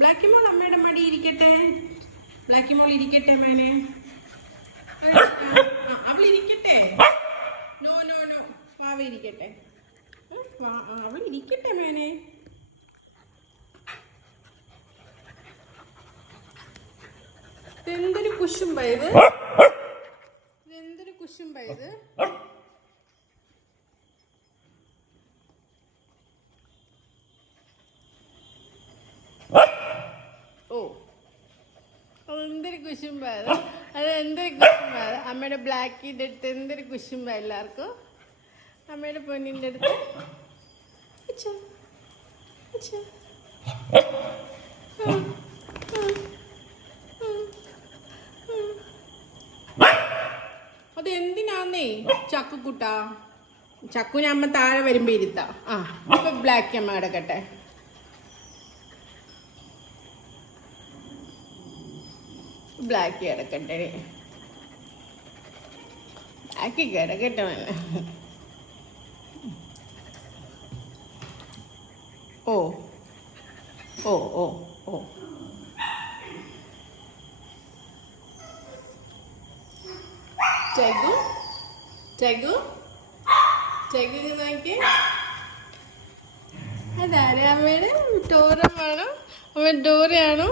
ബ്ലാക്കി മോൾ അമ്മയുടെ മടി ഇരിക്കട്ടെ. ബ്ലാക്കി മോൾ ഇരിക്കട്ടെ മേനെ. അവൾ ഇരിക്കട്ടെ. നോ നോ നോ, വാവ ഇരിക്കട്ടെ. അവൾ ഇരിക്കട്ടെ മേനെ. ഇതെന്തൊരു കുശുമ്പ ഇത്. ഇതെന്തൊരു കുശുമ്പ ഇത്. ഓ, അതെന്തൊരു കുശുമ്പ അത്. എന്തൊരു കുശുമ്പ. അമ്മയുടെ ബ്ലാക്കിൻ്റെ അടുത്ത് എന്തൊരു കുശുമ്പ എല്ലാവർക്കും. അമ്മയുടെ പൊന്നിൻ്റെ അടുത്ത് അതെന്തിനാന്നേ ചക്കുക്കുട്ടാ. ചക്കുനെ അമ്മ താഴെ വരുമ്പോ ഇരുത്താം. ഇപ്പൊ ബ്ലാക്ക് അമ്മ കിടക്കട്ടെ. ബ്ലാക്ക് കിടക്കട്ടെ. ബ്ലാക്ക് കിടക്കട്ടെ വേണേ. ഓ ഓ ഓ ഓ ചൈഗു ചൈഗു ചൈഗു നോക്കി. അതാരെ അമ്മയുടെ ഡോറ വേണം. അമ്മ ഡോറയാണോ?